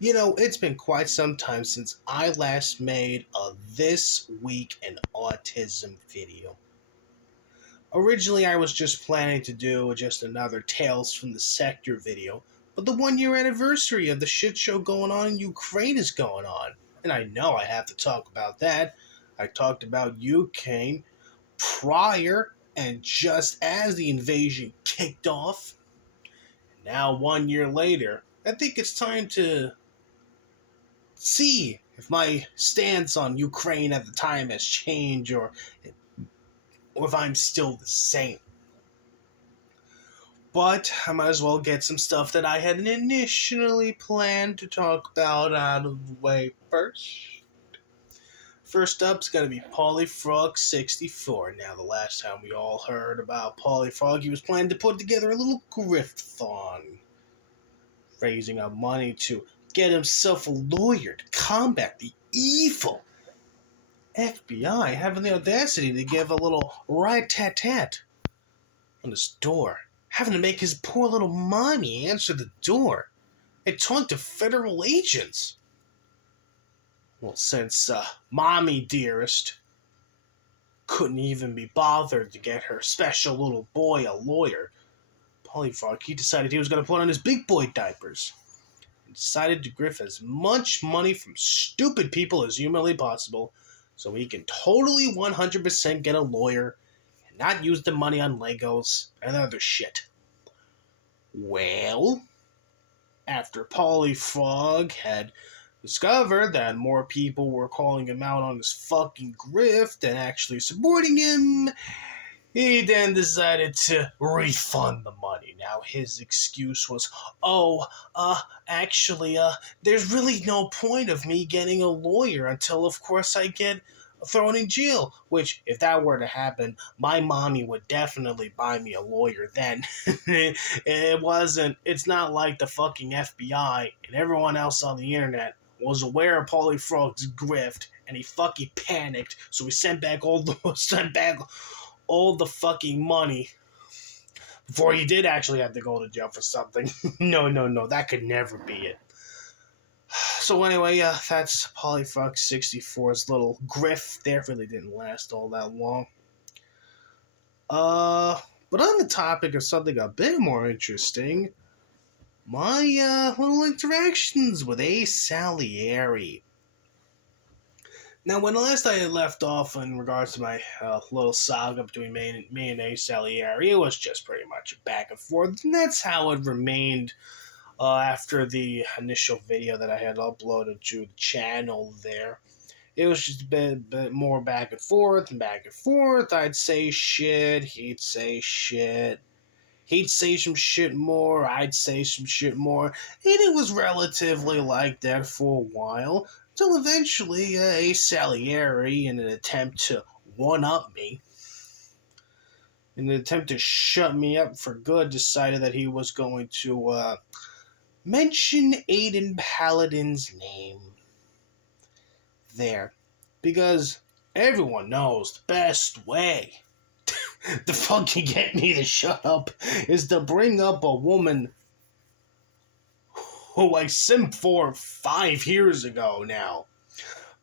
You know, it's been quite some time since I last made a This Week in Autism video. Originally, I was just planning to do just another Tales from the Sector video, but the 1 year anniversary of the shit show going on in Ukraine is going on, and I know I have to talk about that. I talked about Ukraine prior and just as the invasion kicked off. Now, 1 year later, I think it's time to see if my stance on Ukraine at the time has changed or if I'm still the same. But I might as well get some stuff that I hadn't initially planned to talk about out of the way first. First up is going to be Polyfrog64. Now, the last time we all heard about Polyfrog, he was planning to put together a little grifthon, raising up money to get himself a lawyer to combat the evil FBI, having the audacity to give a little rat-tat-tat on his door, having to make his poor little mommy answer the door and talk to federal agents. Well, since Mommy Dearest couldn't even be bothered to get her special little boy a lawyer, Polyfrog, he decided he was going to put on his big boy diapers and decided to grift as much money from stupid people as humanly possible so he can totally 100% get a lawyer and not use the money on Legos and other shit. Well, after Polyfrog had discovered that more people were calling him out on his fucking grift and actually supporting him, he then decided to refund the money. Now, his excuse was, actually, there's really no point of me getting a lawyer until, of course, I get thrown in jail. Which, if that were to happen, my mommy would definitely buy me a lawyer then. It's not like the fucking FBI and everyone else on the internet was aware of Polyfrog's grift, and he fucking panicked, so he sent back all the fucking money before he did actually have to go to jail for something. No, that could never be it. So anyway, that's Polyfrog64's little grift there. Really didn't last all that long. But on the topic of something a bit more interesting, my little interactions with Ace Salieri. Now, when last I had left off in regards to my little saga between me and Ace Salieri, it was just pretty much back and forth, and that's how it remained after the initial video that I had uploaded to the channel there. It was just a bit more back and forth and back and forth. I'd say shit, he'd say shit. He'd say some shit more, I'd say some shit more, and it was relatively like that for a while, until eventually Ace Salieri, in an attempt to one-up me, in an attempt to shut me up for good, decided that he was going to mention Aiden Paladin's name there. Because everyone knows the best way to fucking get me to shut up is to bring up a woman who I simped for 5 years ago now.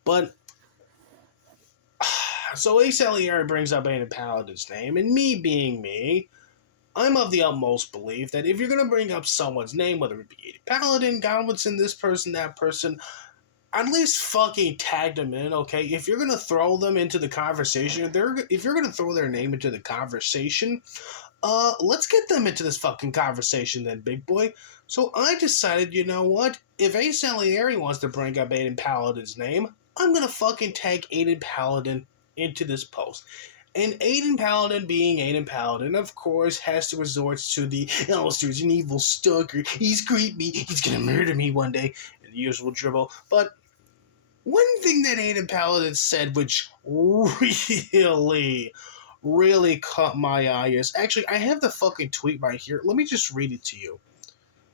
But, so Ace Salieri brings up Aiden Paladin's name, and me being me, I'm of the utmost belief that if you're going to bring up someone's name, whether it be Aiden Paladin, Godwinson, this person, that person, at least fucking tag them in, okay? If you're going to throw them into the conversation, if you're going to throw their name into the conversation, let's get them into this fucking conversation then, big boy. So I decided, you know what? If Ace Salieri wants to bring up Aiden Paladin's name, I'm going to fucking tag Aiden Paladin into this post. And Aiden Paladin, being Aiden Paladin, of course, has to resort to the, there's an evil stalker, he's creepy, he's gonna murder me one day, and the usual dribble. But one thing that Aiden Paladin said, which really caught my eye, is, actually, I have the fucking tweet right here. Let me just read it to you.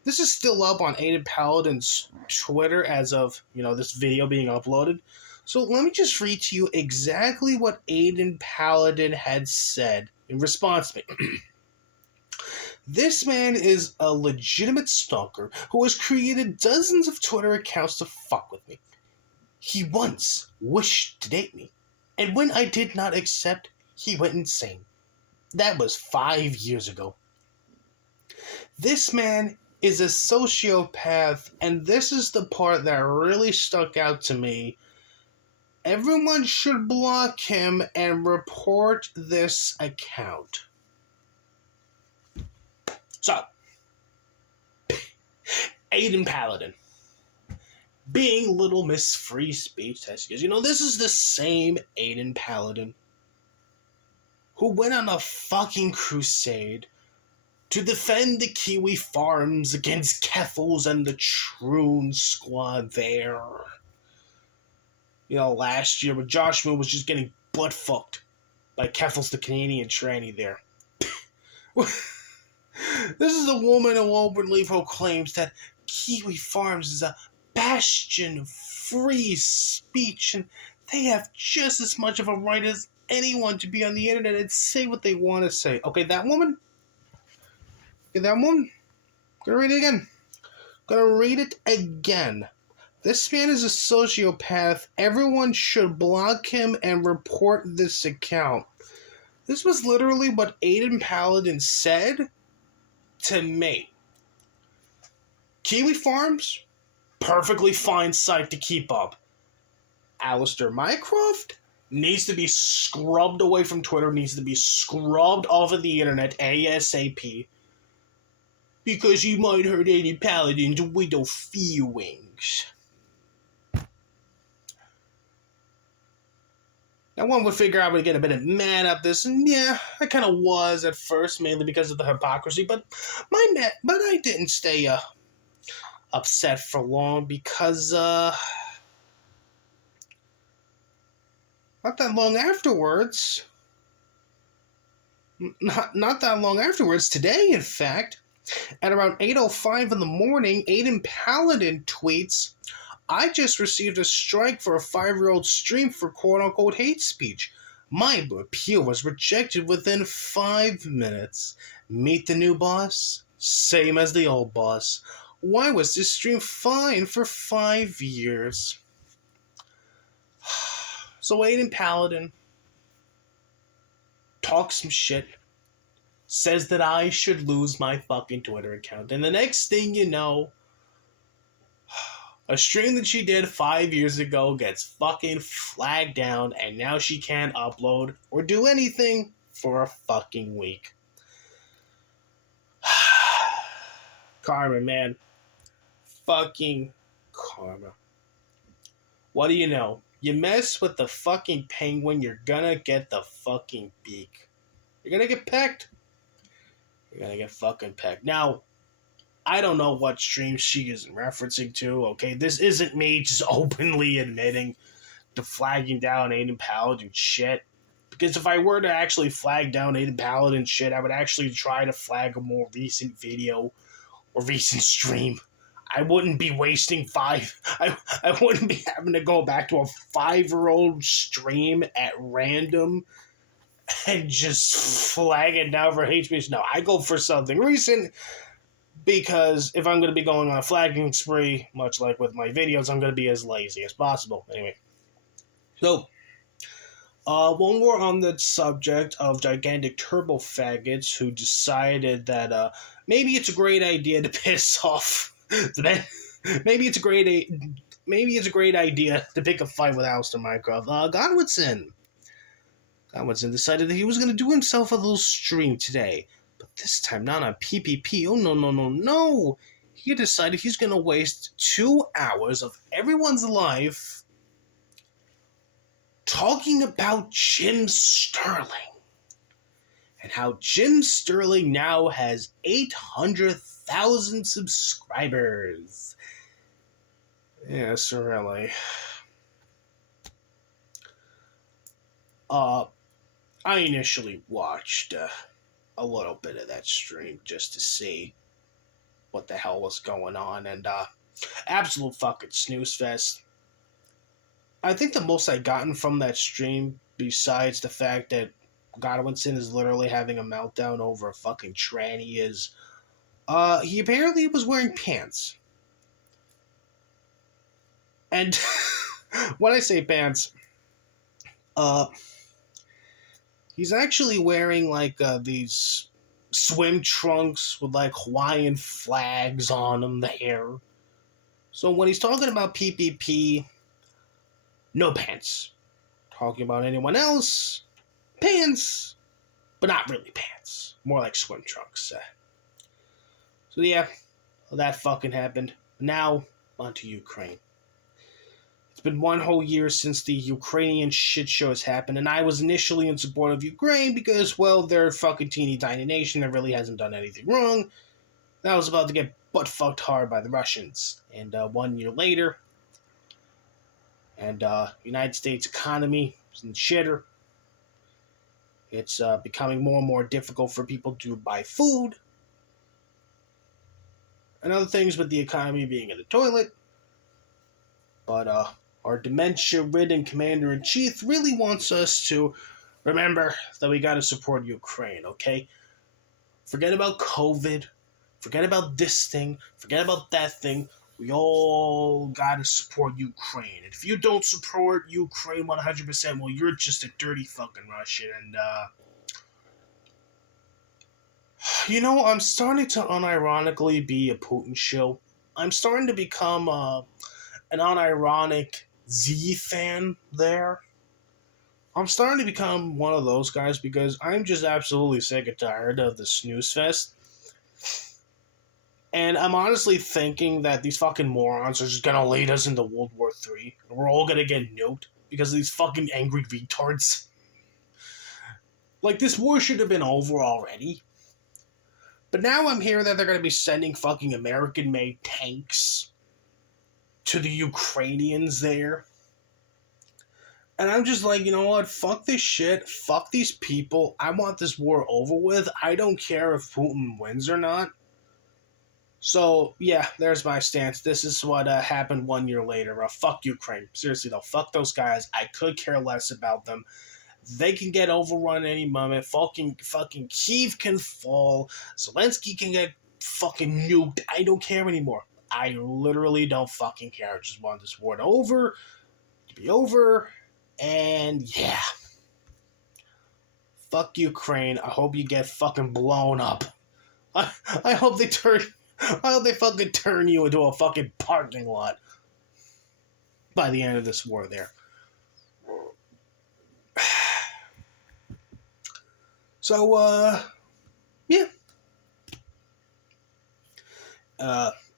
This is still up on Aiden Paladin's Twitter as of, this video being uploaded. So let me just read to you exactly what Aiden Paladin had said in response to me. This man is a legitimate stalker who has created dozens of Twitter accounts to fuck with me. He once wished to date me, and when I did not accept, he went insane. That was 5 years ago. This man is a sociopath, and this is the part that really stuck out to me. Everyone should block him and report this account. So, Aiden Paladin. Being Little Miss Free Speech Test. You know, this is the same Aiden Paladin who went on a fucking crusade to defend the Kiwi Farms against Keffels and the Troon squad there. You know, last year when Josh Moon was just getting butt fucked by Keffels the Canadian tranny there. This is a woman who openly proclaims that Kiwi Farms is a bastion of free speech, and they have just as much of a right as anyone to be on the internet and say what they want to say. Okay, that woman? Gonna read it again. This man is a sociopath. Everyone should block him and report this account. This was literally what Aiden Paladin said to me. Kiwi Farms, perfectly fine site to keep up. Alistair Mycroft needs to be scrubbed away from Twitter, needs to be scrubbed off of the internet ASAP. Because you might hurt Aiden Paladin's widow feelings. Now, one would figure I would get a bit of mad at this, and yeah, I kind of was at first, mainly because of the hypocrisy, but I didn't stay upset for long because not that long afterwards, today, in fact, at around 8:05 in the morning, Aiden Paladin tweets, I just received a strike for a 5-year-old stream for quote-unquote hate speech. My appeal was rejected within 5 minutes. Meet the new boss? Same as the old boss. Why was this stream fine for 5 years? So Aiden Paladin talks some shit, says that I should lose my fucking Twitter account, and the next thing you know, a stream that she did 5 years ago gets fucking flagged down, and now she can't upload or do anything for a fucking week. Karma, man. Fucking karma. What do you know? You mess with the fucking penguin, you're gonna get the fucking beak. You're gonna get pecked. You're gonna get fucking pecked. Now, I don't know what stream she is referencing to, okay? This isn't me just openly admitting to flagging down Aiden Paladin shit. Because if I were to actually flag down Aiden Paladin shit, I would actually try to flag a more recent video or recent stream. I wouldn't be wasting I wouldn't be having to go back to a 5-year-old stream at random and just flag it down for hate speech. No, I go for something recent. Because if I'm going to be going on a flagging spree, much like with my videos, I'm going to be as lazy as possible. Anyway. So, when we're on the subject of gigantic turbo faggots who decided that maybe it's a great idea to piss off the men. Maybe it's a great idea to pick a fight with Alistair Mycroft. Godwinson decided that he was going to do himself a little stream today. But this time not on PPP. Oh, no. He decided he's going to waste 2 hours of everyone's life talking about Jim Sterling. And how Jim Sterling now has 800,000 subscribers. Yes, really. I initially watched a little bit of that stream just to see what the hell was going on, and absolute fucking snooze fest. I think the most I gotten from that stream, besides the fact that Godwinson is literally having a meltdown over a fucking tranny. He apparently was wearing pants. And when I say pants, uh, he's actually wearing like these swim trunks with like Hawaiian flags on them there. So when he's talking about PPP, no pants. Talking about anyone else, pants, but not really pants. More like swim trunks. So yeah, that fucking happened. Now, on to Ukraine. It's been one whole year since the Ukrainian shit show has happened, and I was initially in support of Ukraine because, well, they're a fucking teeny tiny nation that really hasn't done anything wrong. That was about to get butt fucked hard by the Russians. And 1 year later, and United States economy is in the shitter. It's becoming more and more difficult for people to buy food and other things with the economy being in the toilet. But our dementia-ridden commander-in-chief really wants us to remember that we got to support Ukraine, okay? Forget about COVID. Forget about this thing. Forget about that thing. We all got to support Ukraine. And if you don't support Ukraine 100%, well, you're just a dirty fucking Russian. And, I'm starting to unironically be a Putin shill. I'm starting to become an unironic Z fan there. I'm starting to become one of those guys because I'm just absolutely sick and tired of the snooze fest. And I'm honestly thinking that these fucking morons are just gonna lead us into World War III. And we're all gonna get nuked because of these fucking angry retards. Like, this war should have been over already. But now I'm hearing that they're gonna be sending fucking American-made tanks to the Ukrainians there. And I'm just like, you know what? Fuck this shit. Fuck these people. I want this war over with. I don't care if Putin wins or not. So, yeah, there's my stance. This is what happened 1 year later. Fuck Ukraine. Seriously, though. Fuck those guys. I could care less about them. They can get overrun any moment. Fucking Kyiv can fall. Zelensky can get fucking nuked. I don't care anymore. I literally don't fucking care. I just want this war to be over. And yeah. Fuck Ukraine. I hope you get fucking blown up. I hope they fucking turn you into a fucking parking lot by the end of this war there. So, yeah.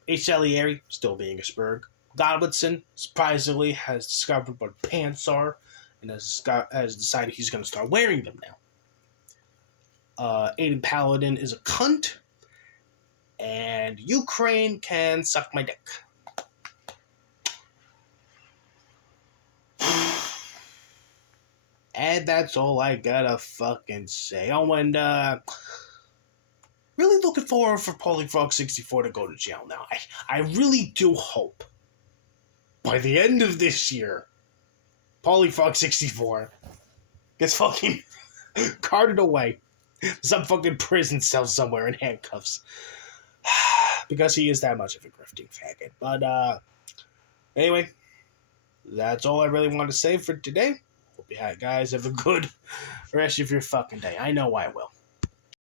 H. Salieri, still being a Spurg. Godwinson, surprisingly, has discovered what pants are and has decided he's going to start wearing them now. Aiden Paladin is a cunt. And Ukraine can suck my dick. And that's all I gotta fucking say. Oh, and really looking forward for Polyfrog64 to go to jail now. I really do hope by the end of this year, Polyfrog64 gets fucking carted away to some fucking prison cell somewhere in handcuffs. Because he is that much of a grifting faggot. But, anyway, that's all I really want to say for today. Hope you guys have a good rest of your fucking day. I know I will.